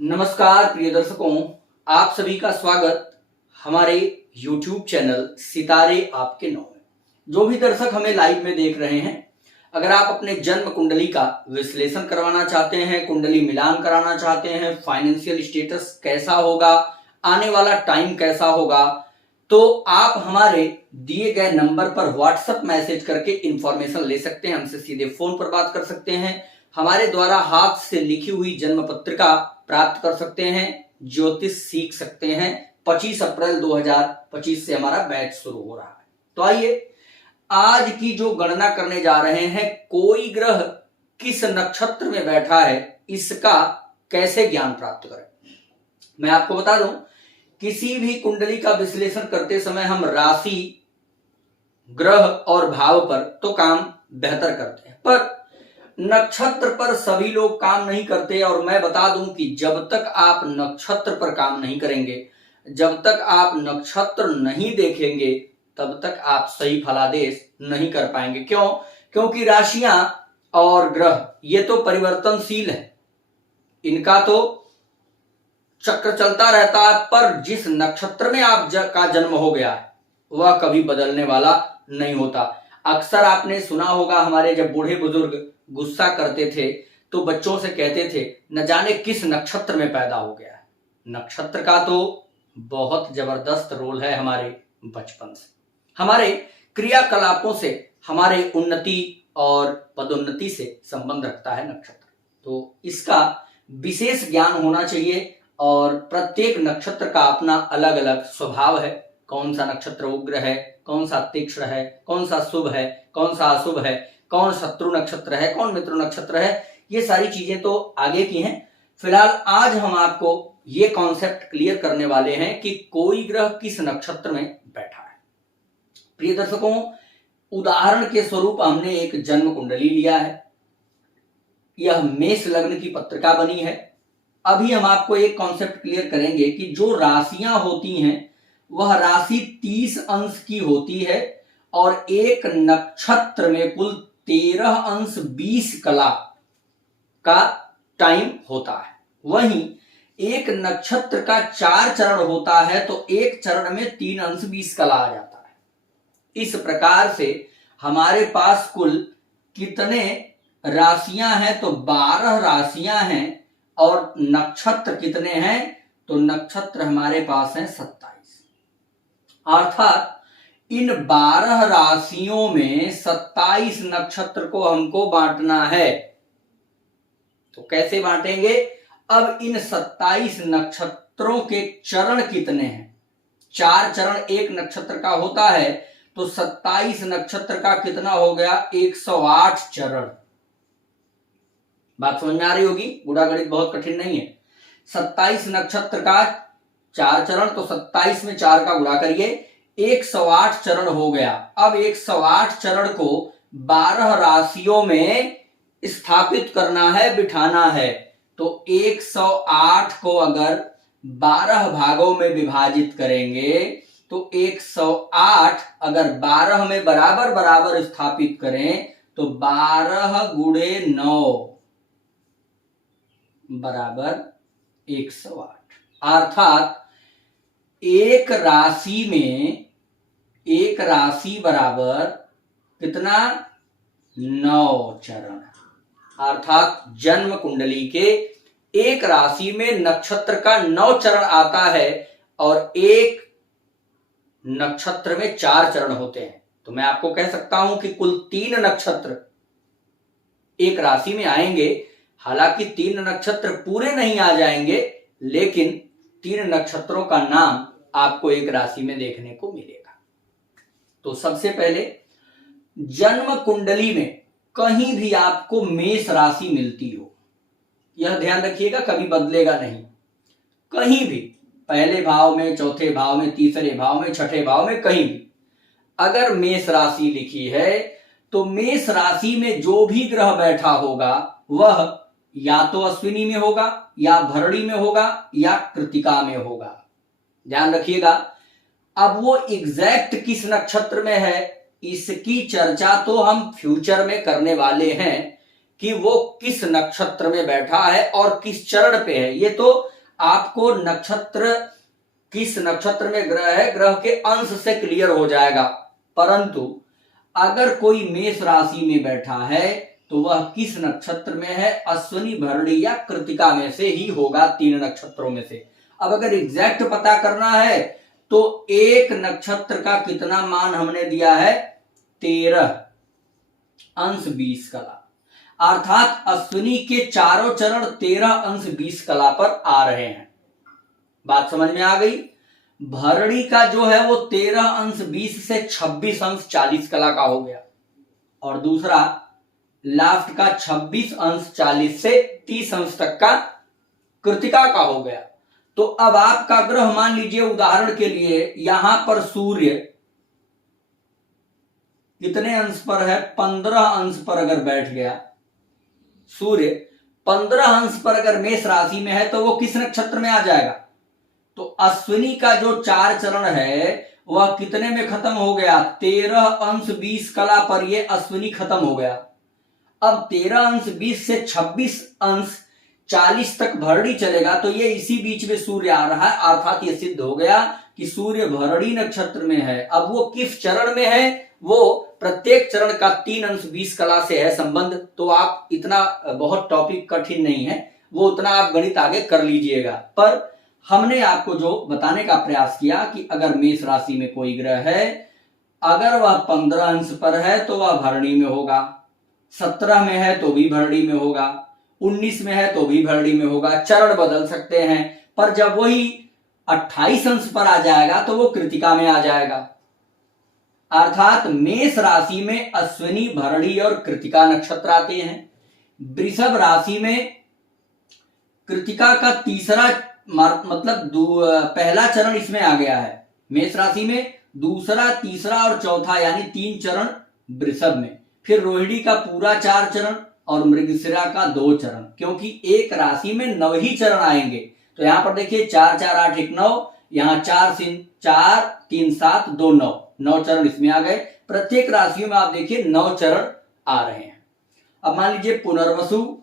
नमस्कार प्रिय दर्शकों, आप सभी का स्वागत हमारे YouTube चैनल सितारे आपके नौ में। जो भी दर्शक हमें लाइव में देख रहे हैं, अगर आप अपने जन्म कुंडली का विश्लेषण करवाना चाहते हैं, कुंडली मिलान कराना चाहते हैं, फाइनेंशियल स्टेटस कैसा होगा, आने वाला टाइम कैसा होगा, तो आप हमारे दिए गए नंबर पर व्हाट्सएप मैसेज करके इंफॉर्मेशन ले सकते हैं। हमसे सीधे फोन पर बात कर सकते हैं, हमारे द्वारा हाथ से लिखी हुई जन्म पत्रिका प्राप्त कर सकते हैं, ज्योतिष सीख सकते हैं। 25 अप्रैल 2025 से हमारा बैच शुरू हो रहा है। तो आइए आज की जो गणना करने जा रहे हैं, कोई ग्रह किस नक्षत्र में बैठा है, इसका कैसे ज्ञान प्राप्त करें। मैं आपको बता दूं, किसी भी कुंडली का विश्लेषण करते समय हम राशि, ग्रह और भाव पर तो काम बेहतर करते हैं, पर नक्षत्र पर सभी लोग काम नहीं करते। और मैं बता दूं कि जब तक आप नक्षत्र पर काम नहीं करेंगे, जब तक आप नक्षत्र नहीं देखेंगे, तब तक आप सही फलादेश नहीं कर पाएंगे। क्यों? क्योंकि राशियां और ग्रह ये तो परिवर्तनशील है, इनका तो चक्र चलता रहता है, पर जिस नक्षत्र में आप का जन्म हो गया है वह कभी बदलने वाला नहीं होता। अक्सर आपने सुना होगा, हमारे जब बूढ़े बुजुर्ग गुस्सा करते थे तो बच्चों से कहते थे, न जाने किस नक्षत्र में पैदा हो गया है। नक्षत्र का तो बहुत जबरदस्त रोल है हमारे बचपन से, हमारे क्रियाकलापों से, हमारे उन्नति और पदोन्नति से संबंध रखता है नक्षत्र। तो इसका विशेष ज्ञान होना चाहिए और प्रत्येक नक्षत्र का अपना अलग अलग स्वभाव है। कौन सा नक्षत्र उग्र है, कौन सा तीक्ष्ण है, कौन सा शुभ है, कौन सा अशुभ है, कौन शत्रु नक्षत्र है, कौन मित्र नक्षत्र है, ये सारी चीजें तो आगे की हैं। फिलहाल आज हम आपको ये कॉन्सेप्ट क्लियर करने वाले हैं कि कोई ग्रह किस नक्षत्र में बैठा है। प्रिय दर्शकों, उदाहरण के स्वरूप हमने एक जन्म कुंडली लिया है। यह मेष लग्न की पत्रिका बनी है। अभी हम आपको एक कॉन्सेप्ट क्लियर करेंगे कि जो राशियां होती हैं वह राशि 30 अंश की होती है और एक नक्षत्र में कुल 13 अंश 20 कला का टाइम होता है। वहीं एक नक्षत्र का 4 चरण होता है तो एक चरण में 3 अंश 20 कला आ जाता है। इस प्रकार से हमारे पास कुल कितने राशियां हैं, तो 12 राशियां हैं। और नक्षत्र कितने हैं, तो नक्षत्र हमारे पास हैं 27। अर्थात इन 12 राशियों में 27 नक्षत्र को हमको बांटना है। तो कैसे बांटेंगे? अब इन 27 नक्षत्रों के चरण कितने हैं? 4 चरण एक नक्षत्र का होता है, तो 27 नक्षत्र का कितना हो गया? 108 चरण। बात समझ में आ रही होगी, गुणा गणित बहुत कठिन नहीं है। 27 नक्षत्र का 4 चरण, तो 27 में 4 का गुणा करिए, 108 चरण हो गया। अब 108 चरण को 12 राशियों में स्थापित करना है, बिठाना है। तो 108 को अगर 12 भागों में विभाजित करेंगे तो 108 अगर 12 में बराबर बराबर स्थापित करें तो 12 गुणे 9 बराबर 108। अर्थात एक राशि बराबर कितना? 9 चरण। अर्थात जन्म कुंडली के एक राशि में नक्षत्र का 9 चरण आता है और एक नक्षत्र में 4 चरण होते हैं। तो मैं आपको कह सकता हूं कि कुल 3 नक्षत्र एक राशि में आएंगे। हालांकि 3 नक्षत्र पूरे नहीं आ जाएंगे, लेकिन 3 नक्षत्रों का नाम आपको एक राशि में देखने को मिलेगा। तो सबसे पहले जन्म कुंडली में कहीं भी आपको मेष राशि मिलती हो, यह ध्यान रखिएगा, कभी बदलेगा नहीं। कहीं भी पहले भाव में, चौथे भाव में, तीसरे भाव में, छठे भाव में, कहीं भी अगर मेष राशि लिखी है तो मेष राशि में जो भी ग्रह बैठा होगा वह या तो अश्विनी में होगा, या भरणी में होगा, या कृतिका में होगा। ध्यान रखिएगा। अब वो एग्जैक्ट किस नक्षत्र में है, इसकी चर्चा तो हम फ्यूचर में करने वाले हैं, कि वो किस नक्षत्र में बैठा है और किस चरण पे है। ये तो आपको नक्षत्र, किस नक्षत्र में ग्रह है, ग्रह के अंश से क्लियर हो जाएगा, परंतु अगर कोई मेष राशि में बैठा है तो वह किस नक्षत्र में है, अश्विनी, भरणी या कृतिका में से ही होगा, 3 नक्षत्रों में से। अब अगर एग्जैक्ट पता करना है तो एक नक्षत्र का कितना मान हमने दिया है, 13 अंश 20 कला, अर्थात अश्विनी के चारों चरण 13 अंश 20 कला पर आ रहे हैं। बात समझ में आ गई। भरणी का जो है वो 13 अंश 20 से 26 अंश 40 कला का हो गया, और दूसरा लास्ट का 26 अंश 40 से 30 अंश तक का कृतिका का हो गया। तो अब आपका ग्रह, मान लीजिए उदाहरण के लिए यहां पर सूर्य कितने अंश पर है, 15 अंश पर अगर बैठ गया, सूर्य 15 अंश पर अगर मेष राशि में है तो वो किस नक्षत्र में आ जाएगा, तो अश्विनी का जो 4 चरण है वह कितने में खत्म हो गया, 13 अंश 20 कला पर ये अश्विनी खत्म हो गया। अब 13 अंश 20 से 26 अंश 40 तक भरणी चलेगा, तो ये इसी बीच में सूर्य आ रहा है, अर्थात ये सिद्ध हो गया कि सूर्य भरणी नक्षत्र में है। अब वो किस चरण में है, वो प्रत्येक चरण का 3 अंश 20 कला से है संबंध। तो आप इतना, बहुत टॉपिक कठिन नहीं है, वो उतना आप गणित आगे कर लीजिएगा। पर हमने आपको जो बताने का प्रयास किया कि अगर मेष राशि में कोई ग्रह है, अगर वह 15 अंश पर है तो वह भरणी में होगा, 17 में है तो भी भरणी में होगा, 19 में है तो भी भरणी में होगा, चरण बदल सकते हैं। पर जब वही 28 अंश पर आ जाएगा तो वो कृतिका में आ जाएगा। अर्थात मेष राशि में अश्विनी, भरणी और कृतिका नक्षत्र आते हैं। वृषभ राशि में कृतिका का तीसरा, मतलब पहला चरण इसमें आ गया है। मेष राशि में दूसरा, तीसरा और चौथा यानी 3 चरण वृषभ में। फिर रोहिणी का पूरा 4 चरण और मृगशिरा का 2 चरण, क्योंकि एक राशि में 9 ही चरण आएंगे। तो यहां पर देखिए 4 4 8 1 9, यहां 4 3 7 2 9, 9 चरण इसमें आ गए। प्रत्येक राशियों में आप देखिए 9 चरण आ रहे हैं। अब मान लीजिए पुनर्वसु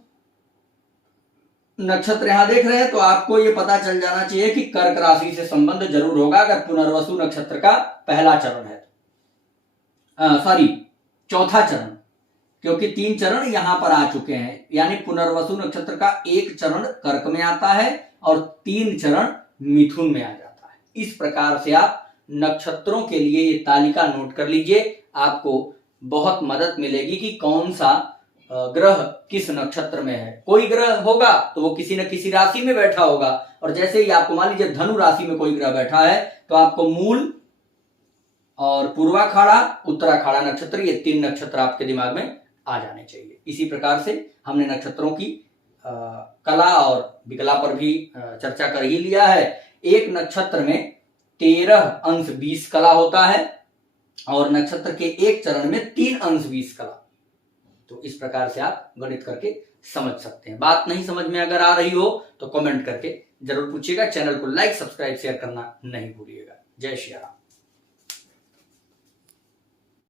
नक्षत्र यहां देख रहे हैं, तो आपको यह पता चल जाना चाहिए कि कर्क राशि से संबंध जरूर होगा अगर पुनर्वसु नक्षत्र का पहला चरण है, चौथा चरण, क्योंकि 3 चरण यहां पर आ चुके हैं। यानी पुनर्वसु नक्षत्र का 1 चरण कर्क में आता है और 3 चरण मिथुन में आ जाता है। इस प्रकार से आप नक्षत्रों के लिए ये तालिका नोट कर लीजिए, आपको बहुत मदद मिलेगी कि कौन सा ग्रह किस नक्षत्र में है। कोई ग्रह होगा तो वो किसी न किसी राशि में बैठा होगा, और जैसे ही आपको मान लीजिए धनु राशि में कोई ग्रह बैठा है तो आपको मूल और पूर्वाखाड़ा, उत्तराखाड़ा नक्षत्र, ये 3 नक्षत्र आपके दिमाग में आ जाने चाहिए। इसी प्रकार से हमने नक्षत्रों की कला और विकला पर भी चर्चा कर ही लिया है। एक नक्षत्र में 13 अंश 20 कला होता है और नक्षत्र के एक चरण में 3 अंश 20 कला। तो इस प्रकार से आप गणित करके समझ सकते हैं। बात नहीं समझ में अगर आ रही हो तो कमेंट करके जरूर पूछिएगा। चैनल को लाइक, सब्सक्राइब, शेयर करना नहीं भूलिएगा। जय श्री राम।